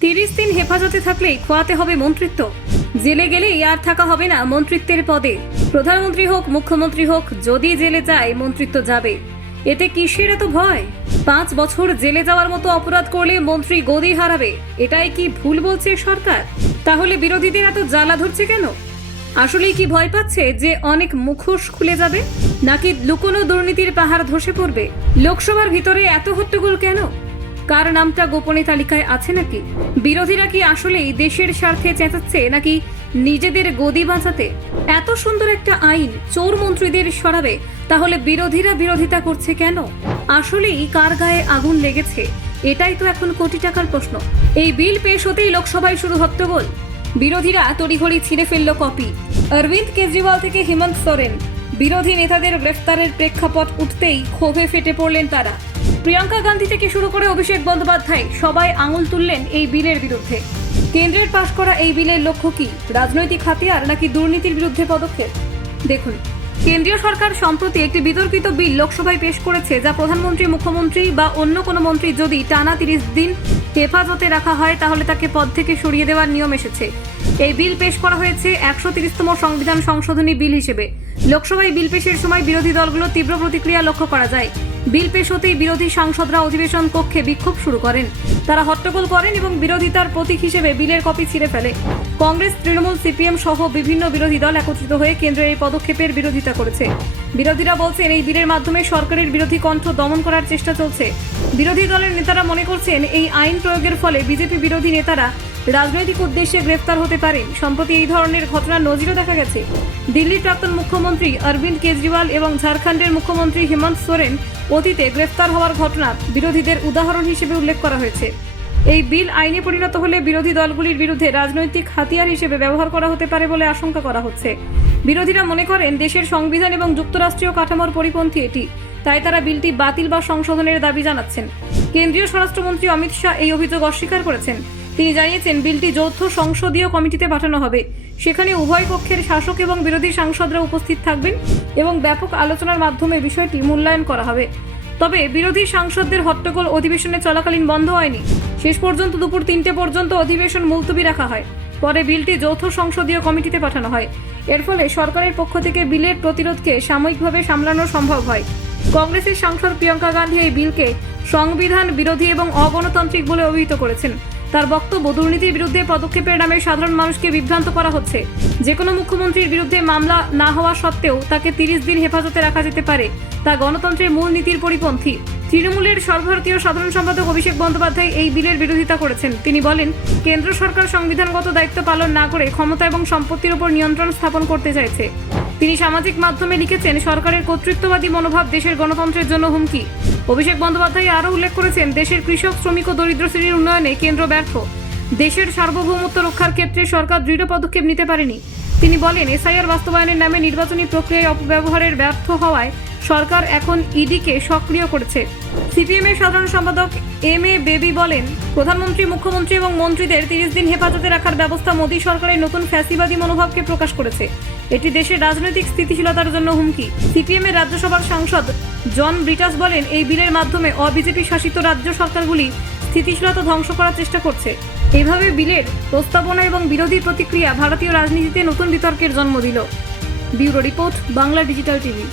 তিরিশ দিন হেফাজতে থাকলেই খোয়াতে হবে মন্ত্রিত্ব। জেলে গেলেই আর থাকা হবে না মন্ত্রিত্বের পদে। প্রধানমন্ত্রী হোক, মুখ্যমন্ত্রী হোক, যদি জেলে যায়, মন্ত্রিত্ব যাবে। এতে কিসের এত ভয়? পাঁচ বছর জেলে যাওয়ার মতো অপরাধ করলে মন্ত্রী গদি হারাবে। এটাই কি ভুল বলছে সরকার? তাহলে বিরোধীদের এত জ্বালা ধরছে কেন? আসলেই কি ভয় পাচ্ছে যে অনেক মুখোশ খুলে যাবে? নাকি লুকোনো দুর্নীতির পাহাড় ধসে পড়বে? লোকসভার ভিতরে এত হট্টগোল কেন? কার নামটা গোপনে তালিকায় আছে নাকি? বিরোধীরা কি আসলেই দেশের স্বার্থে চেঁচাচ্ছে, নাকি নিজেদের গদি বাঁচাতে? এত সুন্দর একটা আইন চোর মন্ত্রীদের সরাবে, তাহলে বিরোধীরা বিরোধিতা করছে কেন? আসলেই কার গায়ে আগুন লেগেছে? এটাই তো এখন কোটি টাকার প্রশ্ন। এই বিল পেশ হতেই লোকসভায় শুরু হট্টগোল। বিরোধীরা তড়িঘড়ি ছিঁড়ে ফেলল কপি। অরবিন্দ কেজরিওয়াল থেকে হেমন্ত সোরেন। বিরোধী নেতাদের গ্রেফতারের প্রেক্ষাপট উঠতেই ক্ষোভে ফেটে পড়লেন তারা। প্রিয়াঙ্কা গান্ধী থেকে শুরু করে অভিষেক বন্দ্যোপাধ্যায় সবাই আঙুল তুললেন এই বিলের বিরুদ্ধে। কেন্দ্রের পাশ করা এই বিলের লক্ষ্য কি? রাজনৈতিক হাতিয়ার নাকি দুর্নীতির বিরুদ্ধে পদক্ষেপ? দেখুন, কেন্দ্রীয় সরকার সম্প্রতি একটি বিতর্কিত বিল লোকসভায় পেশ করেছে যা প্রধানমন্ত্রী, মুখ্যমন্ত্রী বা অন্য কোনো মন্ত্রী যদি টানা তিরিশ দিন হেফাজতে রাখা হয়, তাহলে তাকে পদ থেকে সরিয়ে দেওয়ার নিয়ম এসেছে। এই বিল পেশ করা হয়েছে একশো তিরিশতম সংবিধান সংশোধনী বিল হিসেবে। লোকসভায় বিল পেশের সময় বিরোধী দলগুলো তীব্র প্রতিক্রিয়া লক্ষ্য করা যায়। বিল পেশ হতেই বিরোধী সাংসদরা অধিবেশন কক্ষে বিক্ষোভ শুরু করেন। তারা হট্টগোল করেন এবং বিরোধিতার প্রতীক হিসেবে বিলের কপি ছিঁড়ে ফেলে। কংগ্রেস, তৃণমূল, সিপিএম সহ বিভিন্ন বিরোধী দল একত্রিত হয়ে কেন্দ্রের এই পদক্ষেপের বিরোধিতা করেছে। বিরোধীরা বলছেন, এই বিলের মাধ্যমে সরকারের বিরোধী কণ্ঠ দমন করার চেষ্টা চলছে। বিরোধী দলের নেতারা মনে করছেন, এই আইন প্রয়োগের ফলে বিজেপি বিরোধী নেতারা রাজনৈতিক উদ্দেশ্যে গ্রেফতার হতে পারেন সম্প্রতি এই ধরনের ঘটনার নজিরও দেখা গেছে। দিল্লির প্রাক্তন মুখ্যমন্ত্রী অরবিন্দ কেজরিওয়াল এবং ঝাড়খণ্ডের মুখ্যমন্ত্রী হেমন্ত সোরেন অতীতে গ্রেফতার হওয়ার ঘটনা বিরোধীদের উদাহরণ হিসেবে উল্লেখ করা হয়েছে। এই বিল আইনে পরিণত হলে বিরোধী দলগুলির বিরুদ্ধে রাজনৈতিক হাতিয়ার হিসেবে ব্যবহার করা হতে পারে বলে আশঙ্কা করা হচ্ছে। বিরোধীরা মনে করেন, দেশের সংবিধান এবং যুক্তরাষ্ট্রীয় কাঠামোর পরিপন্থী এটি, তাই তারা বিলটি বাতিল বা সংশোধনের দাবি জানাচ্ছেন। কেন্দ্রীয় স্বরাষ্ট্রমন্ত্রী অমিত শাহ এই অভিযোগ অস্বীকার করেছেন। তিনি জানিয়েছেন, বিলটি যৌথ সংসদীয় কমিটিতে পাঠানো হবে। সেখানে উভয় পক্ষের শাসক এবং বিরোধী সাংসদরা উপস্থিত থাকবেন এবং ব্যাপক আলোচনার মাধ্যমে বিষয়টি মূল্যায়ন করা হবে। তবে বিরোধী সাংসদদের হট্টগোল অধিবেশনে চলাকালীন বন্ধ হয়নি। শেষ পর্যন্ত দুপুর তিনটে পর্যন্ত অধিবেশন মুলতবি রাখা হয়। পরে বিলটি যৌথ সংসদীয় কমিটিতে পাঠানো হয়। এর ফলে সরকারের পক্ষ থেকে বিলের প্রতিরোধকে সাময়িকভাবে সামলানো সম্ভব হয়। কংগ্রেসের সাংসদ প্রিয়াঙ্কা গান্ধী এই বিলকে সংবিধান বিরোধী এবং অগণতান্ত্রিক বলে অভিহিত করেছেন। তার বক্তব্য, দুর্নীতির বিরুদ্ধে পদক্ষেপের নামে সাধারণ মানুষকে বিভ্রান্ত করা হচ্ছে। যে কোনো মুখ্যমন্ত্রীর বিরুদ্ধে মামলা না হওয়া সত্ত্বেও তাকে তিরিশ দিন হেফাজতে রাখা যেতে পারে। তা গণতন্ত্রের মূল নীতির পরিপন্থী। তৃণমূলের সর্বভারতীয় সাধারণ সম্পাদক অভিষেক বন্দ্যোপাধ্যায় এই বিলের বিরোধিতা করেছেন। তিনি বলেন, কেন্দ্র সরকার সংবিধানগত দায়িত্ব পালন না করে ক্ষমতা এবং সম্পত্তির উপর নিয়ন্ত্রণ স্থাপন করতে চাইছে। তিনি সামাজিক মাধ্যমে লিখেছেন, সরকারের কর্তৃত্ববাদী মনোভাব দেশের গণতন্ত্রের জন্য হুমকি। অভিষেক বন্দ্যোপাধ্যায় আরও উল্লেখ করেছেন, দেশের কৃষক, শ্রমিক ও দরিদ্র শ্রেণির উন্নয়নে কেন্দ্র ব্যর্থ। দেশের সার্বভৌমত্ব রক্ষার ক্ষেত্রে সরকার দৃঢ় পদক্ষেপ নিতে পারেনি। তিনি বলেন, এসআইআর বাস্তবায়নের নামে নির্বাচনী প্রক্রিয়ায় অপব্যবহারের ব্যর্থ হওয়ায় সরকার এখন ইডিকে সক্রিয় করেছে। সিপিএম এর সাধারণ সম্পাদক এম এ বেবি বলেন, প্রধানমন্ত্রী, মুখ্যমন্ত্রী এবং মন্ত্রীদের তিরিশ দিন হেফাজতে রাখার ব্যবস্থা মোদী সরকারের নতুন ফ্যাসিবাদী মনোভাবকে প্রকাশ করেছে। এটি দেশের রাজনৈতিক স্থিতিশীলতার জন্য হুমকি। সিপিএম এর রাজ্যসভার সাংসদ জন ব্রিটাস বলেন, এই বিলের মাধ্যমে অবিজেপি শাসিত রাজ্য সরকারগুলি স্থিতিশীলতা ধ্বংস করার চেষ্টা করছে। এভাবে বিলের প্রস্তাবনা এবং বিরোধী প্রতিক্রিয়া ভারতীয় রাজনীতিতে নতুন বিতর্কের জন্ম দিল। Bureau report, Bangla digital TV.